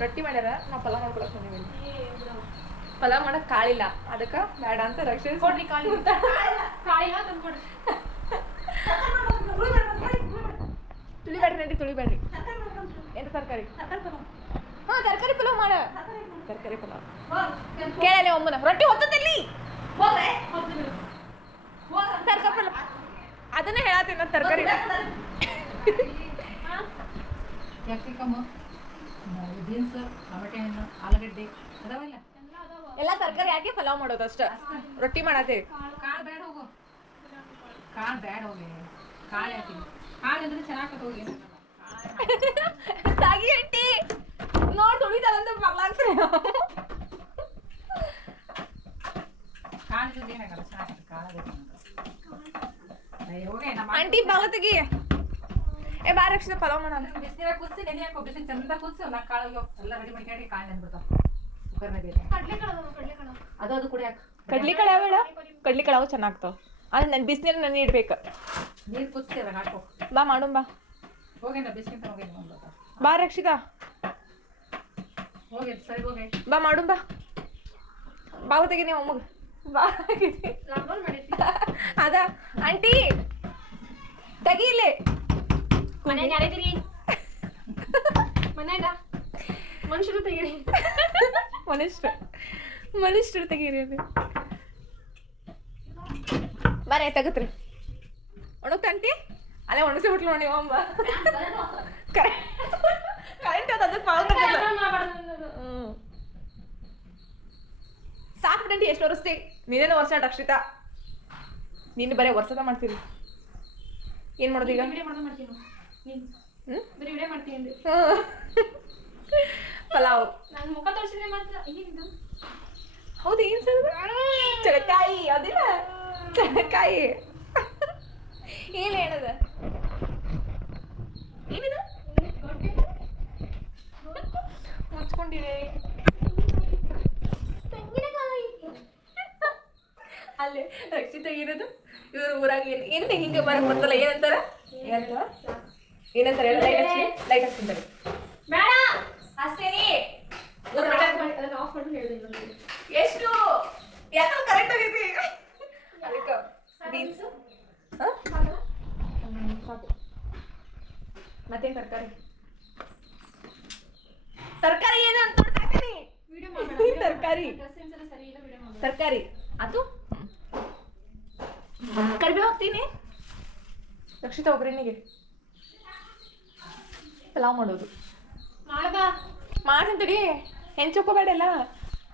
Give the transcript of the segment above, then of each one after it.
ರೊಟ್ಟಿ ಮಾಡ್ಯಾರ ನಾವು ಪಲಾವ್ ಮಾಡ್ಕೊಳಕ್ ಬಂದೀವಿ. ಪಲಾವ್ ಮಾಡಕ್ ಕಾಳಿಲ್ಲ, ಅದಕ್ಕೆ ಬೇಡ ಅಂತ ರಕ್ಷಣೆ ಕೊಡ್ರಿ. ಕಾಳಿ ಕಾಳಿಲ್ಲ ತಂದ್ಕೊಡ್ರಿ. ತುಳಿಬೇಡ್ರಿ ನಡಿ, ತುಳಿಬೇಡ್ರಿ. ಏನು ತರಕಾರಿ? ಹಾಂ ತರಕಾರಿ ಪಲಾವ್ ಮಾಡ. ತರಕಾರಿ ಪಲಾವ್ ಕೇಳಲಿ ಒಮ್ಮನ. ರೊಟ್ಟಿ ಹೊತ್ತದಲ್ಲಿ ತರಕಾರಿ ಪಲಾವ್ ಅದನ್ನೇ ಹೇಳತ್ತೀನಿ ನಾನು. ತರಕಾರಿ ಬೀನ್ಸ್, ಟೊಮೆಟೊ ಹಣ್ಣು, ಆಲೂಗಡ್ಡೆ ಅದಾವಲ್ಲ, ಎಲ್ಲ ತರಕಾರಿ ಹಾಕಿ ಪಲಾವ್ ಮಾಡೋದು ಅಷ್ಟ. ರೊಟ್ಟಿ ಮಾಡತ್ತೆ. ಕಾಳು ಬೇಡ ಹೋಗು, ಕಾಳು ಬೇಡ ಹೋಗಿ, ಕಾಳು ಹಾಕಿ. ಕಾಳು ಅಂದ್ರೆ ಚೆನ್ನಾಗಿ ಹೋಗಿ ತಾಗಿ ಹಟ್ಟಿ ನೋಡಿ ತುಳಿತಾರಂತ ಮಗ್ಲಾಗ್ತಾರೆ. ಕಾಳು ಜೊತೆ ಏನಾಗಲ್ಲ, ಚೆನ್ನಾಗಿ ಕಾಳು ಹೋಗಿ. ಆಂಟಿ ಬಾಗ ತೆಗಿ. ಏ ಬಾರ ರಕ್ಷಿತ ಪಲಾವ್ ಮಾಡೋಣ. ಬಿಸಿನೀರ ಕುದಿಸಿ ನೆನೆ ಹಾಕೋ, ಬಿಸಿ ಚಂದ ಕುದಿಸಿ ಒಂದು ಕಾಳು ಎಲ್ಲ ರೆಡಿ ಮಾಡ್ಕೊಂಡು ಕಾಳು ನೆನ್ಬಿಡ್ತಾವ ಕುಕ್ಕರ್ನಾಗ. ಅದು ಅದು ಕುಡಿ ಹಾಕ. ಕಡ್ಲಿಕಾಳು ಯಾವೇಳ? ಕಡ್ಲಿಕಾಳು ಚೆನ್ನಾಗ್ತಾವ. ಆದ್ರೆ ನನ್ನ ಬಿಸಿನೀರು ನೆನೆ ಇಡ್ಬೇಕು. ನೀರು ಕುದಿಸಿ ಅದಾಗ ಹಾಕೋ. ಬಾ ಮಾಡೋಣ ಬಾ. ಹೋಗೇನ ಬಿಸಿನೀರು ಹೋಗಿ ಬಾ ರಕ್ಷಿತಾ, ಹೋಗಿ ಸರಿ ಹೋಗಿ ಬಾ ಮಾಡೋಣ ಬಾ. ಬಾಗ ತೆಗಿ ನೀವು ಅಮ್ಮಗ. ಬಾ ಅದ ಆಂಟಿ ತೆಗಿ ಇಲ್ಲಿ. ಮನ್ಯಾಗ ಯಾರಿದ್ದೀರಿ? ಮನ್ಯಾಗ ಮನುಷ್ಯರು ತೆಗೀರಿ. ಮನುಷ್ಯರು ತೆಗೀರಿ ಅದು. ಬರೇ ತೆಗತ್ರಿ. ಒಣಗ್ತ ಆಂಟಿ ಅಲ್ಲೇ ಒಣಗಿಸಿ ಬಿಟ್ಲು ನೋಡಿ ಅಮ್ಮ. ಕರೆಂಟ್ ಅದು ಅದಕ್ಕೆ ಸಾಕು ಬಿಡಂಟಿ. ಎಷ್ಟು ವರ್ಷತಿ ನೀನೇನು ವರ್ಷ ರಕ್ಷಿತಾ? ನೀನು ಬರೀ ವರ್ಷದ ಮಾಡ್ತೀರಿ. ಏನು ಮಾಡೋದು ಈಗ? ಪಲಾವ್ ನಾನು ಮುಖ ತೋರಿಸಿದ್ರೆ ಮಾತ್ರ. ಹೌದು. ಏನು ಸರ್? ಚಳಕಾಯಿ ಅದಿಲ್ಲ, ಚಳಕಾಯಿ. ಏನು ಹೇಳದ? ಏನಿದು ಮುಚ್ಕೊಂಡಿದೆ ಅಲ್ಲಿ ರಕ್ಷಿತ ಇರೋದು. ಇವ್ರ ಊರಾಗ ಏನು ಹಿಂಗೆ ಬರಕ್ ಬರ್ತಲ್ಲ. ಏನಂತಾರ ಏನಂತಾರೆ ಲೈಟ್ ಹಚ್ತಿದ್ದಾರೆ. ಬೇಡ ಅಷ್ಟೇನಿ. ಆಫ್ ಮಾಡಿ ಹೇಳಿದೆ. ಎಷ್ಟು ಯಾಕಂದ್ರೆ ಕರೆಕ್ಟ್ ಆಗೈತಿ ಅದಕ್ಕೆ. ಬೀನ್ಸ್ ಸಾಕು. ಮತ್ತೇನು ತರಕಾರಿ? ತರಕಾರಿ ಏನು ಅಂತ ಹಾಕ್ತೀನಿ. ತರಕಾರಿ ತರಕಾರಿ ಅದು ಕರಿಬೇವು ಹಾಕ್ತೀನಿ. ರಕ್ಷಿತಾ ಒಗ್ಗರಣೆಗೆ ಪಲಾವ್ ಮಾಡೋದು. ಮಾಡ್ತಂತಡಿ. ಹೆಂಚೋಕೋಬೇಡಲ್ಲ.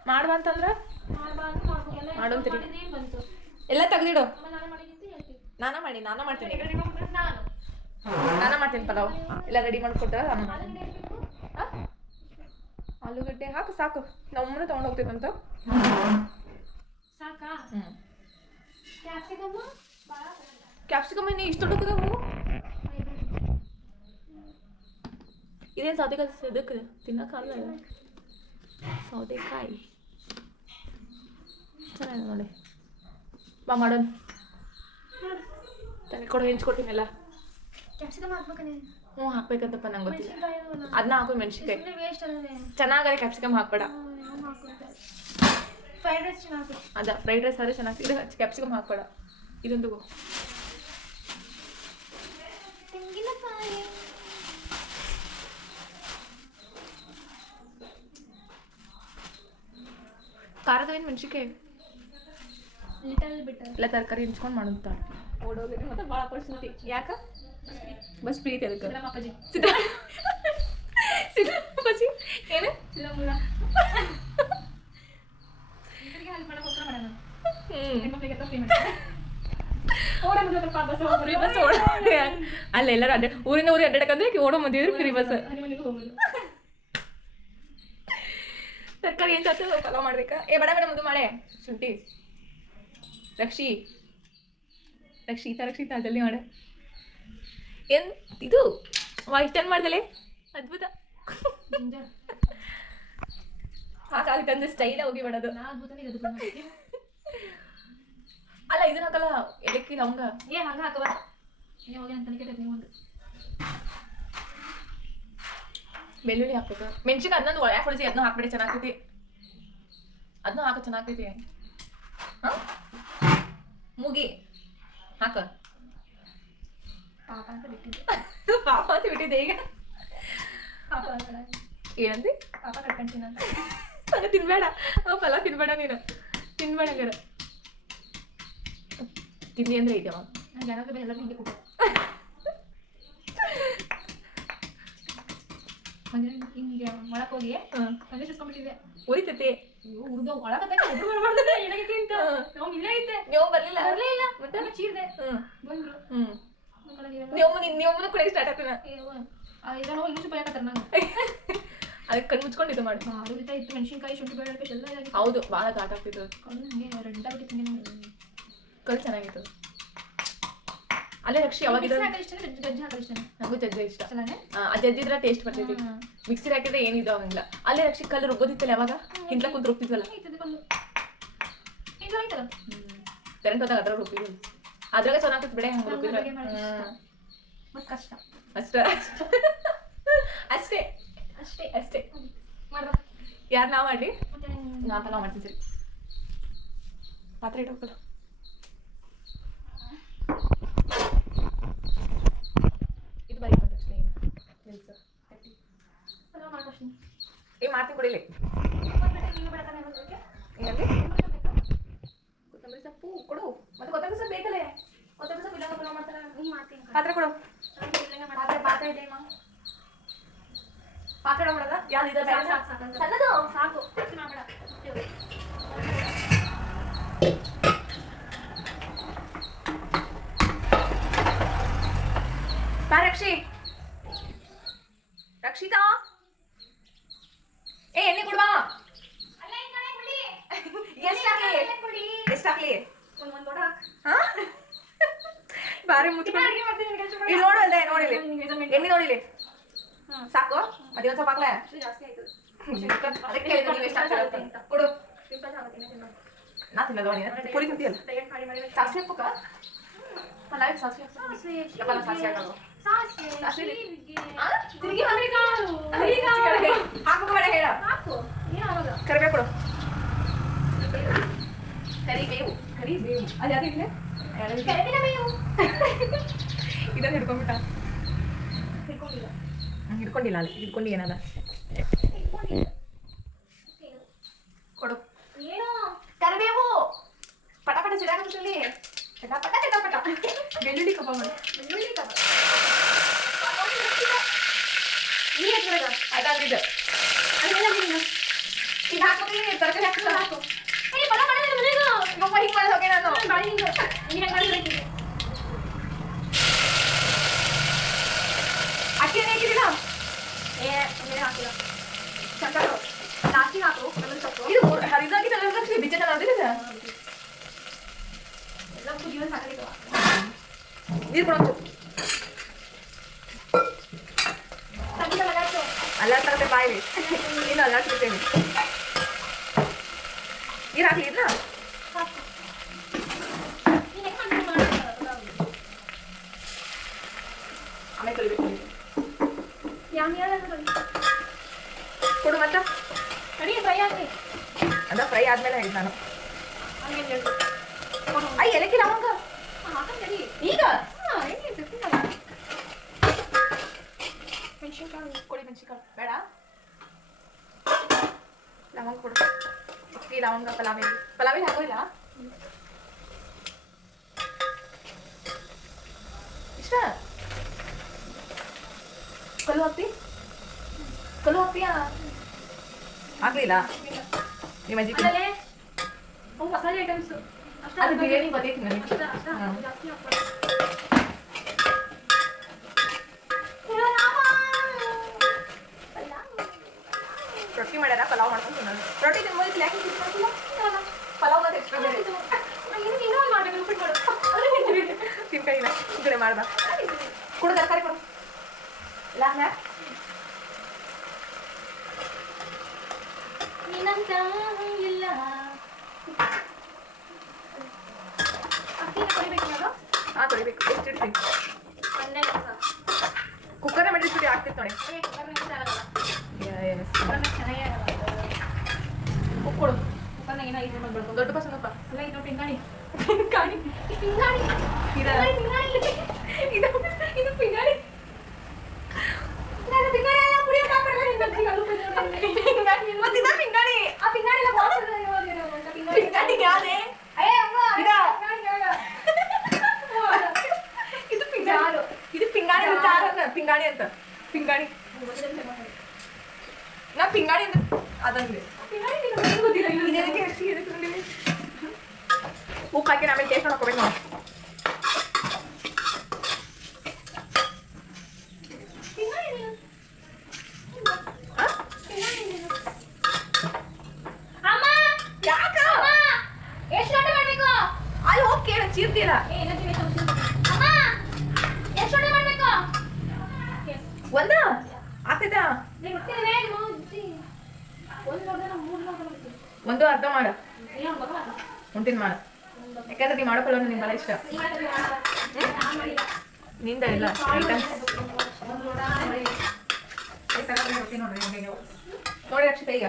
ಮಾಡ್ಬಾ ಅಂತಂದ್ರ ಮಾಡೋಂತೀರಿ. ಎಲ್ಲ ತೆಗ್ದಿಡು. ನಾನ ಮಾಡ್ತೀನಿ ಪಲಾವ್ ಎಲ್ಲ ರೆಡಿ ಮಾಡ್ಕೊಟ್ರ ನಾನು ಮಾಡ್ತೀನಿ. ಆಲೂಗಡ್ಡೆ ಹಾಕು ಸಾಕು. ನಮ್ಮನ್ನ ತೊಗೊಂಡು ಹೋಗ್ತೈತಂತ. ಕ್ಯಾಪ್ಸಿಕಮ್ ಇನ್ನೂ ಇಷ್ಟು ಹುಡುಕದವು. ಇದೇನು ಸೌತೆಕಾಯಿ ಇದಕ್ಕೆ ತಿನ್ನೋಕ್ಕಲ್ಲ. ಸೌತೆಕಾಯಿ ಚೆನ್ನಾಗಿ ನೋಡಿ. ಬಾ ಮಾಡೋಣ. ಕೊಡು, ಹೆಂಚ್ಕೊಟ್ಟಿನೆಲ್ಲ. ಹ್ಞೂ ಹಾಕ್ಬೇಕಂತಪ್ಪ ನಂಗೆ ಗೊತ್ತಿಲ್ಲ. ಅದನ್ನ ಹಾಕೋ ಮೆಣಸಿನ್ಕಾಯಿ ಚೆನ್ನಾಗಲ್ಲ. ಕ್ಯಾಪ್ಸಿಕಮ್ ಹಾಕ್ಬೇಡ. ಅದ ಫ್ರೈಡ್ ರೈಸ್ ಆದರೆ ಚೆನ್ನಾಗಿ. ಇದು ಕ್ಯಾಪ್ಸಿಕಮ್ ಹಾಕ್ಬೇಡ. ಇದೊಂದು ಖಾರದವೇನು ಮೆಣಸಿನ್ಕಾಯಿ ಎಲ್ಲ ತರಕಾರಿ ಹೆಂಚ್ಕೊಂಡು ಮಾಡುತ್ತ. ಓಡೋಗ್ರಿ ಮತ್ತೆ ಭಾಳ ಪರಿಸ್ಥಿತಿ. ಯಾಕ ಬಸ್ ಪ್ರೀತಿ ಅದಕ್ಕೆ. ಸಿದ್ದಪ್ಪಾಜಿ ಏನು ಅಲ್ಲ ಎಲ್ಲರೂ ಊರಿಂದ ಊರಿಗೆ ಅಡ್ಡಾಡಕಂದ್ರೆ ಓಡೋ ಮಂದಿದ್ರು ಫ್ರೀ ಬಸ್. ತರಕಾರಿ ಏನು ಸಾಕು ಪಲಾವ್ ಮಾಡ್ಬೇಕಾ? ಏ ಬೇಡ ಮುಂದೆ ಮಾಡೆ. ಶುಂಠಿ ರಕ್ಷಿತಾ ಜಲ್ದಿ ಮಾಡೆ. ಏನು ಇದು ವಾಯ್ಸ್ ಟರ್ನ್ ಮಾಡ್ದಲೆ ಅದ್ಭುತ. ಹಾಕಾಗ್ತಂದ್ರೆ ಸ್ಟೈಲ ಹೋಗಿ ಮಾಡೋದು. ಅಲ್ಲ ಇದನ್ನ ಹಾಕಲ್ಲ. ಎಲಕ್ಕಿ ಲವಂಗ ಹಂಗ ಹಾಕವ. ಹೋಗಿ ಅಂತ ಒಂದು ಬೆಳ್ಳುಳ್ಳಿ ಹಾಕ್ಬೇಕು. ಮೆಣಸಿನ್ಕಾಯಿ ಅದನ್ನೊಂದು ಯಾಕೆ ಹೊಳಿಸಿ ಅದನ್ನ ಹಾಕ್ಬಿಡಿ, ಚೆನ್ನಾಗ್ತೈತಿ. ಅದನ್ನ ಹಾಕ ಚೆನ್ನಾಗ್ತೈತಿ. ಹಾಂ ಮೂಗಿ ಹಾಕ. ಪಾಪ ಅಂತ ಬಿಟ್ಟಿದ್ದೆ. ಪಾಪ ಅಂತ ಬಿಟ್ಟಿದ್ದೆ ಈಗ. ಪಾಪ ಅಲ್ಲ, ಏನಂದಿ? ಪಾಪ ಕಟ್ಕೊಂತೀನಿ ಅಂತ. ಅದು ತಿನ್ಬೇಡ, ಪಲಾವ್ ತಿನ್ಬೇಡ ನೀನು, ತಿನ್ಬೇಡ ಹಂಗಾರೆ. ತಿನ್ನಿ ಅಂದ್ರೆ ಇದೆಯವ. ನಾನು ಜನಕ್ಕೆ ಎಲ್ಲ ಹಿಂಗೆ ಕೊಟ್ಟು ಹಿಂಗೆ ಒಳಗೆ ಹೋಗಿ ಹಂಗೆ ಸುಸ್ಕೊಂಡ್ಬಿಟ್ಟಿದ್ದೆ. ಉರಿತೈತಿ. ಅಯ್ಯೋ ಹುಡುಗ ಒಳಗತ್ತೆ ಒಬ್ಬರು ಮಾಡ್ದೆ ಏನಾಗೈತಿ ಅಂತ. ನಾವು ಇಲ್ಲೇ ಇದ್ದೆ, ನೀವು ಬರ್ಲಿಲ್ಲ ಮತ್ತೆ ಚೀರ್ದೆ ಬಂದ್ರು. ನೀವು ಕೂಡ ಸ್ಟಾರ್ಟ್ ಆಗ್ತದೆ. ಇದನ್ನು ಇನ್ನೂ ಭಯ ಕತ್ತಾರ ನಂಗೆ. ಅದಕ್ಕೆ ಕಣ್ಣು ಮುಚ್ಕೊಂಡಿದ್ದು ಮಾಡಿ. ಭಾರಿ ಇತ್ತು ಮೆಣಸಿನ್ಕಾಯಿ, ಶುಂಠಿ ಬೆಳ್ಳುಳ್ಳಿ ಎಲ್ಲ ಇದಾಗಿತ್ತು. ಹೌದು, ಭಾಳ ಘಾಟ ಆಗ್ತಿತ್ತು. ಕಲ್ಲು ಹಂಗೆ ರೆಡ್ಡಾಗ್ಬಿಟ್ಟಿತ್ತು ಹಿಂಗೆ. ಕಲ್ಲು ಚೆನ್ನಾಗಿತ್ತು. ಅಲ್ಲೇ ರಕ್ಷಿ ಯಾವಾಗಿದ್ರೆ ಇಷ್ಟ ಗಜ್ಜಿ ಹಾಕಲು ಇಷ್ಟ. ನನಗೂ ಜಜ್ಜೆ ಇಷ್ಟ. ಚೆನ್ನಾಗಿ ಆ ಜಜ್ಜಿದ್ರೆ ಟೇಸ್ಟ್ ಬರ್ತೈತಿ. ಮಿಕ್ಸಿ ಹಾಕಿದ್ರೆ ಏನಿದೆ ಅವಂಗಿಲ್ಲ. ಅಲ್ಲೇ ರಕ್ಷಿ ಕಲ್ಲು ರುಬ್ಬೋದಿತ್ತಲ್ಲ ಯಾವಾಗ ಹಿಂದ್ಲ ಕುಂತು ರುಬ್ತಿದ್ವಲ್ಲ. ಕರೆಂಟ್ ಹೋದಾಗ ಅದ್ರಾಗ ರುಬ್ಬಿದ್ವಿ. ಅದ್ರಾಗ ಚೆನ್ನಾಗ್ತೈತಿ ಬಿಡೆ ಹಂಗೆ ರುಬ್ಬಿದ್ರೆ. ಮತ್ತೆ ಕಷ್ಟ ಅಷ್ಟೇ ಅಷ್ಟೇ ಅಷ್ಟೇ ಅಷ್ಟೇ ಮಾಡ್ಬಾ. ಯಾರು ನಾವು ಮಾಡಲಿ? ಮತ್ತೆ ನಾ ಪಲಾವ್ ಮಾಡ್ತೀನಿ. ಸರಿ, ಪಾತ್ರೆ ಇಟ್ಕೋದು. ಇದು ಬರೀ ಅಷ್ಟೇ. ಪಲಾವ್ ಮಾಡ್ಕೊಡ್ತೀನಿ. ಮಾಡ್ತೀನಿ ಕುಡಿಲಿ. ನೀವು ಬೆಳತಾನೆ ಬರೋದಕ್ಕೆ ಏನಂದ್ರೆ ಕೊತ್ತಂಬರಿ ಸೊಪ್ಪು ಕೊಡು. ಮತ್ತೆ ಕೊತ್ತಂಬರಿ ಸೊಪ್ಪು ಬೇಕಲ್ಲೇ. ಕೊತ್ತಂಬರಿ ಸೊಪ್ಪು ಇಲ್ಲ ಪಲಾವ್ ಮಾಡ್ತಾರೆ. ನೀವು ಮಾಡ್ತೀನಿ. ಪಾತ್ರೆ ಕೊಡು. ಪಾತ್ರೆ ಇದೆ ಅಮ್ಮ. ಪಾತ್ರೆ ಮಾಡೋದ ಯಾವ್ದು ಇದೆ? ಸಣ್ಣದು ಸಾಕು, ಹೆಚ್ಚು ಮಾಡಬೇಡ. ಬಾ ರಕ್ಷಿ. ರಕ್ಷಿತಾ, ಏ ಎಣ್ಣೆ ಕೊಡ್ಬಾ. ಎಷ್ಟಾಗ್ಲಿ? ಒಂದು ದೊಡ್ಡ ಬಾರಿ ಮುಚ್ಕೊಂಡು ಇಲ್ಲಿ ನೋಡಲ್ದೆ. ನೋಡಿಲಿ ಎಣ್ಣೆ ನೋಡಿಲಿ. ಸಾಕು. ಮತ್ತೆ ಒಂದ್ ಸ್ವಲ್ಪ ಹಾಕ್ಲೆ. ಜಾಸ್ತಿ ಆಯ್ತು. ಅದಕ್ಕೆ ಹೇಳಿದ್ದು ನೀವು ಎಷ್ಟು ಹಾಕ್ತೀರ ಅಂತ. ಕೊಡು. ಸಿಂಪಲ್ ಆಗುತ್ತೆ. ನಾ ತಿನ್ನೋದು ನೀನು ಪುರಿ ತಿಂತೀಯಲ್ಲ. ಸಾಸಿವೆ ಹಾಕ್ಬೇಕಾ? ಪಲಾವ್ ಸಾಸಿವೆ ಸಾಸಿವೆ ಹಾಕೋದು. ತಿರುಗಿ ಹಾಕಬೇಡ ಹೇಳ. ಕರಿಬೇವು ಕೊಡು. ಕರಿಬೇವು ಅದು ಯಾವ್ದಿಲ್ಲ. ಇದನ್ನು ಹಿಡ್ಕೊಂಡ್ಬಿಟ್ಟ. ಹಿಡ್ಕೊಂಡಿಲ್ಲ ಅಲ್ಲಿ. ಹಿಡ್ಕೊಂಡು ಏನದ ಕೊಡು. ಕರಿಬೇವು ಪಟಾಪಟ ಸಿಡಾಕಲ್ಲಿ. ಪಟಾಪಟ ಪಟಾಪಟ. ಬೆಳ್ಳುಳ್ಳಿ ಕಬ್ಬ ಮಾಡು. ಬೆಳ್ಳುಳ್ಳಿ ಕಬಾಬ್. ಅದಾಗಿದೆ. ಈಗ ಹಾಕೋತೀನಿ. ತರಕಾರಿ ಹಾಕಿಲ್ಲ. ಹಾಕು. ಹಿಂಗೆ ಮಾಡಿ ಹೋಗಿ ನಾನು ಅಕ್ಕಿ ಹಾಕಿದಿಲ್ಲ. ಇದು ಹರಿದಾಗಿ ಬಿಚ್ಚ ನೋಡಿದ್ರೆ ನೀರು ಕೊಡೋದು. ಅಲ್ಲಾಡ್ತಾಗತ್ತೆ ಬಾಯಿ. ನೀನು ಅಲ್ಲಾಡ್ತಿರ್ತೇನೆ. ನೀರು ಹಾಕ್ಲಿ ಇದನ್ನ. ಆಮೇಲೆ ಕಲಿಬೇಕು. ಕೊಡು ಮತ್ತ. ಅದ ಫ್ರೈ ಆದ್ಮೇಲೆ ಹೇಳಿದ್ ನಾನು. ಐ ಏಲಕ್ಕಿ ಲವಂಗ ಈಗ ಮೆಣಸಿನ್ಕಾಳು ಕೊಡಿ. ಮೆಣಸಿನ್ಕಾಳು ಬೇಡ. ಲವಂಗ ಕೊಡು. ಈ ಲವಂಗ ಪಲಾವಿಗೆ ಹಾಕೋಲ್ಲ. ಇಷ್ಟ ಕಲ್ಲು ಹಾಕ್ತೀಯಾ? ಆಗ್ಲಿಲ್ಲ ನಿಮ್ಮ ಅಜ್ಜಿ. ಮಸಾಲೆ ಐಟಮ್ಸ್ ಅದು ಬಿರಿಯಾನಿ ಗೊತ್ತೈತಿ ನನಗೆ. ಜಾಸ್ತಿ ಹಾಕ್ಬಾರ್ದು. ರೊಟ್ಟಿ ಮಾಡ್ಯಾರ, ಪಲಾವ್ ಮಾಡ್ಕೊಂಡು ತಿನ್ನೋದು. ರೊಟ್ಟಿ ತಿನ್ಬೋದು. ಯಾಕೆ ತಿನ್ಕೊಂಡಿಲ್ಲ? ಪಲಾವ್ ಮತ್ತೆ ಎಕ್ಸ್ಟ್ರಾ ಬೇರೆ ತಿನ್ಕೈಲ್ಲ. ಈ ಕಡೆ ಮಾಡ್ದ. ಕೊಡು ತರಕಾರಿ ಕೊಡು. ಇಲ್ಲ ಇಲ್ಲ ಅಕ್ಕಿನ ಕೊಡಿಬೇಕು ನಾನು. ಹಾಂ ತೊಳಿಬೇಕು. ಎಷ್ಟು ಇಡ್ತೀನಿ? ಕುಕ್ಕರ್ನ ಮಾಡಿರ್ತೀವಿ ಆಗ್ತಿತ್ತು ನೋಡಿ. ಉಪ್ಪು ಕೊಡು. ಕುಕ್ಕರ್ನಾಗ ಏನೋ ಐದು ಮಾಡ್ಬೇಕು. ದೊಡ್ಡ ಬಸನಪ್ಪ. ಅಲ್ಲ ಇದು ಪಿಂಗಾಣಿ. ಪಿಂಗಾಣಿ. ಪಿಂಗಾಣಿ. ಇದು ಪಿಂಗಾಣಿ. ನಾನು ಪಿಂಗಾಣಿ ಎಲ್ಲ ಕುಡಿಯೋಕೆ ಹಾಕ್ಬಿಡ್ತೀನಿ ನಿನ್ನ ಹತ್ತಿರ ಅಲ್ಲೂ ಪಿಂಗಾಣಿ. ಮತ್ತಿದ ಪಿಂಗಾಣಿ. ಆ ಪಿಂಗಾಣಿ ಎಲ್ಲ ಬಾಕ್ಸ್ ಅಲ್ಲಿ ಇರೋದು ಪಿಂಗಾಣಿ. ಪಿಂಗಾಣಿ ಯಾವ್ದೇ? ಅಯ್ಯ ಅಮ್ಮ ಇದಾ? ಪಿಂಗಾಣಿ ಯಾವ್ದು? ಇದು ಪಿಂಗಾಣಿ. ಇದು ಪಿಂಗಾಣಿ ಅಂತ ಯಾರನ್ನ? ಪಿಂಗಾಣಿ ಅಂತ. ಪಿಂಗಾಣಿ. ನಾ ಪಿಂಗಾಣಿ ಅಂತ ಅದಂದ್ರೆ. ಪಿಂಗಾಣಿ ನಿನಗೆ ಗೊತ್ತಿಲ್ಲ ಇದು. ಇದಕ್ಕೆ ಎಷ್ಟು ಇದಕ್ಕೆ ನೋಡಿ. ಉಪ್ಪು ಹಾಕಿ ಆಮೇಲೆ ಟೇಸ್ಟ್ ಮಾಡ್ಕೋಬೇಕು ನಾವು. ಪಿಂಗಾಣಿ ನೀನು. ಆ? ಪಿಂಗಾಣಿ ನೀನು. ಅಮ್ಮ ಯಾಕ? ಅಮ್ಮ ಎಷ್ಟು ಗಂಟೆ ಮಾಡ್ಬೇಕು? ಅಲ್ಲಿ ಹೋಗಿ ಕೇಳ ಚೀರ್ತೀರ. ಏ ಎನರ್ಜಿ ಬೇಕು. ಅಮ್ಮ ಎಷ್ಟು ಗಂಟೆ ಮಾಡ್ಬೇಕು? ಒಂದ ಆಗ್ತೈತಾ? ನೀನು ಗೊತ್ತಿದೆ ನೀವು ಒಂದು ನೋಡಿದ್ರೆ ನಾವು ಮೂರು ನೋಡ್ಕೊಂಡು ಒಂದು ಅರ್ಧ ಮಾಡ. ಏನು ಗೊತ್ತಾ? ಉಂಟಿನ ಮಾಡ. ಯಾಕಂದ್ರೆ ನೀ ಮಾಡೋ ಪಲ್ಯ ನಿಂಗೆ ಭಾಳ ಇಷ್ಟ. ನಿಂದ ಇಲ್ಲ ಐಟಮ್ಸ್ ನೋಡಿ ರಕ್ಷಿತ ಈಗ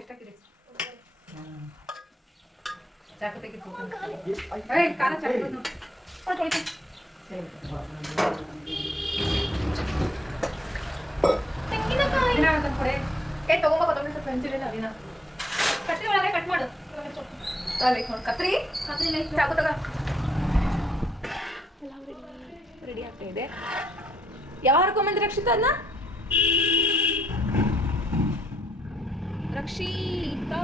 ಎಷ್ಟಾಕಿದೆ ಚಾಕು ತೆಗಿತು ಖಾರ ಚಾಕು ಏ ತಗೊಂಬ ಕೊತ್ತಂಬರಿ ಸ್ವಲ್ಪ ಹಂಚಿಲ್ಲ ಅದಿನ ಕತ್ರಿ ಒಳಗೆ ಕಟ್ ಮಾಡು. ನೋಡಿ ಕತ್ರಿ ಚಾಕು ತಗ. ರೆಡಿ ಆಗ್ತಾ ಇದೆ. ಯಾವಾಗ ಹರ್ಕೊಂಬಂದ್ರಿ ರಕ್ಷಿತಾ ಅದನ್ನ? ರಕ್ಷಿತಾ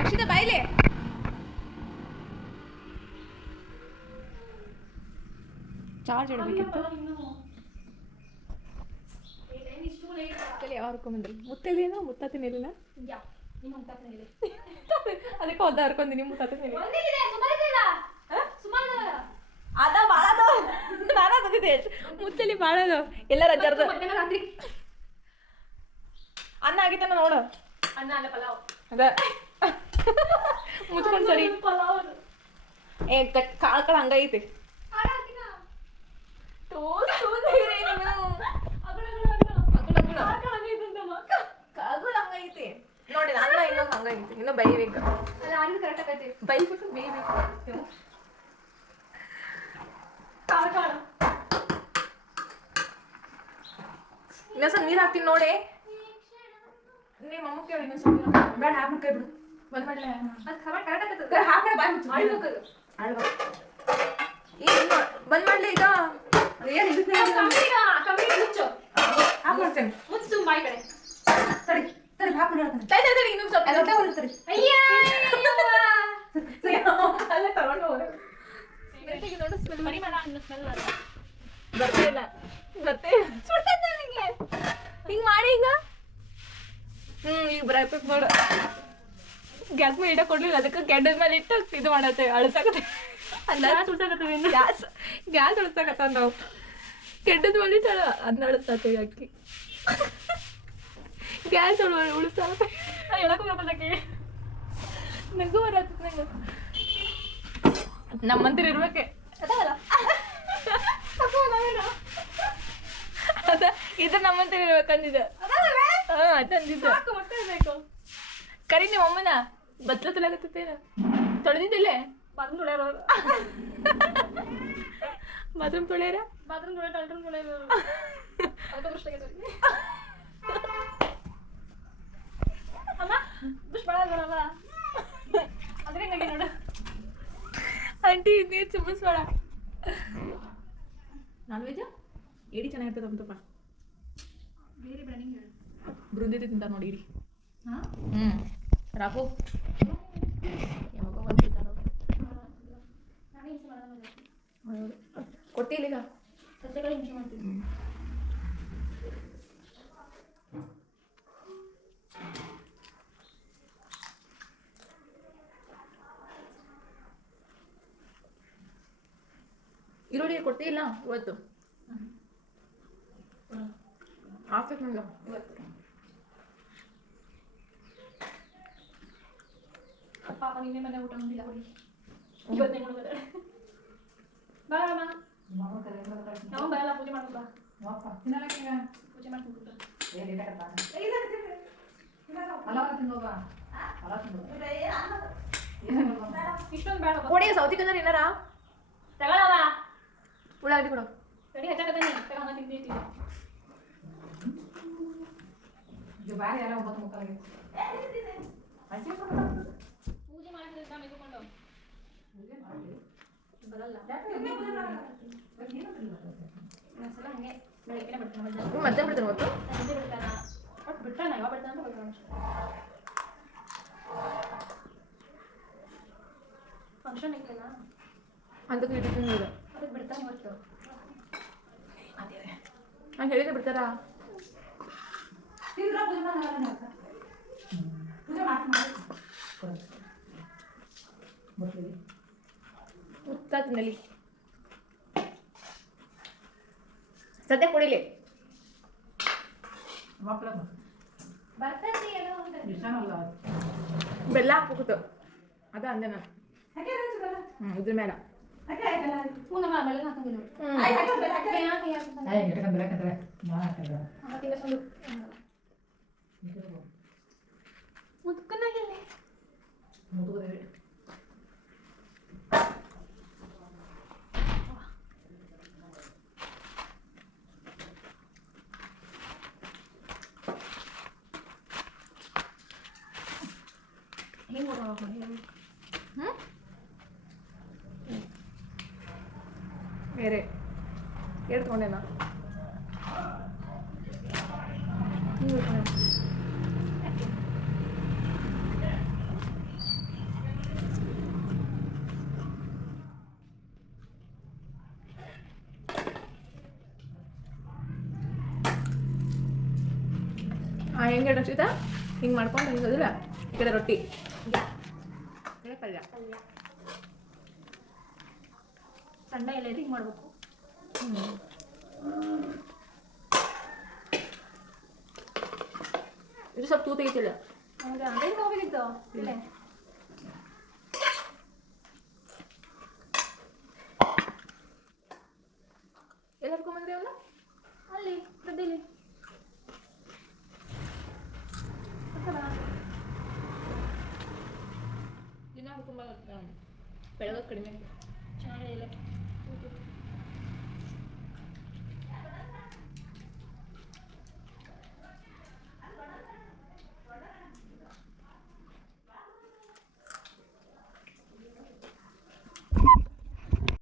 ರಕ್ಷಿತಾ ಬಾಯ್ಲೆ ಚಾರ್ಜ್ ಇಡಬೇಕಿತ್ತು. ಯಾವಾಗ ಹರ್ಕೊಂಬಂದ್ರಿ? ಮುತ್ತೇಲೇನೋ ಮುತ್ತಾತಿನಿಲ್ಲ ಅದಕ್ಕೆ ಒದ್ದ ಹರ್ಕೊಂಡಿ ನಿಮ್ಮ ಮುತ್ತಾತಿನಿಲ್ಲ ಅದ ಭಾಳ ಅದಾವ. ನಾನು ಅದಿದೆ ಮುತ್ತಲಿ ಭಾಳ ಅದಾವ. ಎಲ್ಲರ ಅಜ್ಜಾರ್ದ ರಾತ್ರಿ ಅನ್ನ ಆಗಿತ್ತಾನ ನೋಡು. ಅನ್ನ ಅಲ್ಲ ಪಲಾವ್. ಅದ ಮುಚ್ಕೊಂಡು ಸರಿ. ಪಲಾವ್ ಏ ಕಾಳು ಹಂಗೈತಿ. ಕಾಳು ಹಂಗೈತಿ ನೋಡಿ. ಅನ್ನ ಇನ್ನೊಂದು ಹಂಗೈತಿ. ಇನ್ನೂ ಬೈಬೇಕು. ಕರೆಕ್ಟ್ ಆಗೈತಿ. ಬೈಬೇಕು ಬೇಯಬೇಕು. ಕಾಳು ಕಾಳು ಇನ್ನೊಂದ್ಸಲ ನೀರು ಹಾಕ್ತೀನಿ ನೋಡಿ. ನಿಮ್ಮ ಅಮ್ಮ ಕೇಳಿ ಇನ್ನೊಂದ್ಸಲ ಬೇಡ ಹಾಕ್ಬಿಟ್ಟು ಕೈ ಬಿಡು. ಬಂದ್ ಮಾಡ್ಲೆ ಅದು ಕರೆಕ್ಟ್ ಆಗತ್ತೆ. ಹಾಕ್ಬಿಡ ಬಾಯ್ ಮುಚ್ಚು. ಅಳ್ಬೇಕದು. ಏನು ಬಂದ್ ಮಾಡ್ಲಿ ಈಗ? ಏನು ಇದಕ್ಕೆ ಕಮ್ಮಿ ಮುಚ್ಚು. ಹಾಕ್ಬಿಡ್ತೇನೆ. ಮುಚ್ಚು ಬಾಯಿ ಕಡೆ. ತಡಿ ತಡಿ ಹಾಕ್ಬಿಡ. ತಡಿ ಇನ್ನೊಂದು ಸ್ವಲ್ಪ ಎಲ್ಲ ತಗೊಳ್ತಾರೆ. ಅಯ್ಯ ಅಲ್ಲೇ ತಗೊಂಡು ಹೋದ್ರೆ ನೋಡು ಸ್ಮೆಲ್ ಪರಿಮಳ ಅನ್ನೋ ಸ್ಮೆಲ್ ಬರುತ್ತೆ. ಬರ್ತಿಲ್ಲ ಮತ್ತೆ ಸುಡ್ತೈತೆ ನನಗೆ. ಹಿಂಗೆ ಮಾಡಿ ಈಗ ಈಗ ಬರಬೇಕು ನೋಡು. ಗ್ಯಾಸ್ ಮೇಲೆ ಇಡ ಕೊಡ್ಲಿಲ್ಲ ಅದಕ್ಕೆ ಕೆಡ್ಡದ ಮೇಲೆ ಇಟ್ಟು ಇದು ಮಾಡತ್ತೆ ಅಳಸಾಕತ್ತೆ. ಅಲ್ಲ ಸುಡ್ಸಾಕತ್ತವೆ ಗ್ಯಾಸ್ ಅಳಸಾಕತ್ತ ನಾವು ಕೆಡ್ಡದ ಮೇಲೆ ಇಟ್ಟು ಅದನ್ನ ಅಳಸಾಕತ್ತೀವಿ ಅಕ್ಕಿ. ಗ್ಯಾಸ್ ಉಳಿಸಾಕ ಹೇಳಕ್ಕೂ ಬರಬಲ್ಲಕ್ಕೆ ನಂಗೂ ಬರತ್ತ. ನಂಗೆ ನಮ್ಮಂತಿರ ಇರ್ಬೇಕೆ ಅದಾವಲ್ಲ ಅದ ಇದು ನಮ್ಮಂತಿರ ಇರ್ಬೇಕಂದಿದ್ದ. ಹಾಂ ತಂದಿದ್ದ ಮತ್ತೆ ಬೇಕು. ಕರಿ ನಿಮ್ಮ ಅಮ್ಮನ ಬತ್ಲ ತೊಳೆಯಕತ್ತೇನ ತೊಳೆದಿದ್ದಿಲ್ಲೇ? ಬಾತ್ರೂಮ್ ತೊಳೆಯೋರು. ಬಾತ್ರೂಮ್ ತೊಳೆಯಾರ? ಬಾತ್ರೂಮ್ ತೊಳೆಯೋರು ಟಾಯ್ಲೆಟ್ ತೊಳೆಯೋರು. ಅದಕ್ಕೆ ದೃಷ್ಟಿ ಆಗೈತೆ. ಅಮ್ಮ ದುಷ್ಟ ಬೇಡ ಅದ್ರ ಹೆಂಗಾಗಿ ನೋಡು. ಆಂಟಿ ನೀರು ಚಿಮ್ಮಿಸ್ಬೇಡ. ನಾನ್ ವೆಜ್ ಏಡಿ ಚೆನ್ನಾಗಿರ್ತದೆ ಅಂತಪ್ಪ. ಬೇರೆ ಬೇಡ ನಿಂಗೆ ಹೇಳು. ಬೃಂದಿತಿ ತಿಂತಾರೆ ನೋಡಿ ಇಡಿ. ಹಾಂ ರಾಕು ಯಾವಾಗ ನಾನೇ ಹಿಂಸೆ ಮಾಡೋದು. ಕೊಡ್ತಿಲ್ಲ ಈಗ ಸದ್ಯಗಳು ಹಿಂಸೆ ಮಾಡ್ತೀನಿ. ಈರುಳ್ಳಿ ಕೊಡ್ತಿಲ್ಲ ಇವತ್ತು. ಆಗ್ತದೆ ನಂಗೆ ಇವತ್ತು. ಪಾಪ ನಿನ್ನೆ ಮನೆ ಊಟ ಮಾಡಿಲ್ಲ ಹುಡುಗಿ. ಇವತ್ತೇ ನೋಡ್ಬೋದ. ಬಾರಮ್ಮ ಮಗನ ಕರೆ ಮಾಡೋದು ನಾವು ಬರಲ್ಲ ಪೂಜೆ ಮಾಡ್ಕೊಂಡು ಬಾ ವಾಪ ತಿನ್ನಲಕ್ಕೀಗ ಪೂಜೆ ಮಾಡ್ಕೊಂಡು ಕೂತ್ಕೊ. ಏ ಲೇಟ್ ಆಗತ್ತಾ ಪಲಾವ್ ತಿನ್ನೋಗ ಪಲಾವ್ ತಿನ್ನೋಗ ಇಷ್ಟೊಂದು ಬೇಡ ಕೊಡಿ ಸೌತಿ ಕಲರ್ ಏನಾರ ತಗೊಳವ ಉಳ್ಳಾಗಡ್ಡಿ ಕೊಡು ರೆಡಿ ಹಚ್ಚಾಕತ್ತೀನಿ ತಗೊಂಡ ತಿಂತೀನಿ ಇದು ಬಾರಿ ಎಲ್ಲ 9:30 ಪೂಜೆ ಮಾಡ್ತಿದ್ದ ನಾವು ಇಟ್ಕೊಂಡು ಪೂಜೆ ಮಾಡಿ ಬರಲ್ಲ ಒಂದ್ಸಲ ಹಂಗೆ ಬೆಳಗ್ಗೆ ಬಿಡ್ತಾನೆ ಮತ್ತೆ ಬಿಡ್ತಾರೆ ಮತ್ತು ಸಂಜೆ ಬಿಡ್ತಾನ ಒಟ್ಟು ಬಿಡ್ತಾನ ಯಾವ ಬಿಡ್ತಾನ ಅಂತ ಬಿಡ್ತಾನ ಫಂಕ್ಷನ್ ಐತಲ್ಲ ಅಂತಕ್ಕೆ ಇಟ್ಟಿದ್ದೀನಿ ಅದಕ್ಕೆ ಬಿಡ್ತಾನೆ ಇವತ್ತು ನಾನು ಹೇಳಿದ್ರೆ ಬಿಡ್ತಾರಾ ತಿಂದ್ರ ಪೂಜೆ ಮಾಡಲ್ಲ ಪೂಜೆ ಮಾಡ್ತೀನಿ ಬರ್ತೀವಿ ಉತ್ತ ತಿನ್ನಲಿ ಸದ್ಯ ಕುಡಿಲಿ ಮಕ್ಕಳ ಬರ್ತೈತಿ ಎಲ್ಲ ಒಂದು ಇಷ್ಟನಲ್ಲ ಬೆಲ್ಲ ಹಾಕ್ಬೇಕು ಅದ ಅಂದೆ ನಾನು ಹಾಗೆ ಇರುತ್ತಲ್ಲ ಇದ್ರ ಮೇಲೆ ಹಾಗೆ ಆಯ್ತಲ್ಲ ಪೂನಮ್ಮ ಆಮೇಲೆ ಹಾಕಂಗಿಲ್ಲ ಆಯ್ತು ಹಾಗೆ ಯಾಕೆ ಯಾಕೆ ಏ ಇಟ್ಕೊಂಡ್ರೆ ನಾ ಹಾಕಿದ್ರೆ ಹಾಕಿಲ್ಲ ಸಂದು ಮುದ್ಕನಾಗಿಲ್ಲ ಮುದುಗದೆ ಹಿಂಗೆ ಹೋಗ್ಬೇಕು ಬೇರೆ ಹೇಳ್ಕೊಂಡೇನಾ ಹೆಂಗೆ ರಕ್ಷಿತಾ ಹಿಂಗೆ ಮಾಡ್ಕೊಂಡು ಹಿಂಗದಿಲ್ಲ ಈ ಕಡೆ ರೊಟ್ಟಿ ಪಲ್ಯ ಸಣ್ಣ ಎಲ್ಲ ಹಿಂಗೆ ಮಾಡ್ಬೇಕು ಇದು ಸ್ವಲ್ಪ ತೂತ ಐತಿಲ್ಲ ಹೌದಾ ಅಂಗಡಿಗೆ ಹೋಗ್ಬೇಕಿತ್ತು ಇಲ್ಲೇ ಎಲ್ಲ ಹರ್ಕೊಂಬಂದ್ರಿ ಅವನ್ನ ಅಲ್ಲಿ ಗದ್ದೆಲಿ ದಿನ ಹರ್ಕೊಂಬ ಬೆಳಗ್ಗೆ ಕಡಿಮೆ ಚೆನ್ನಾಗಿಲ್ಲ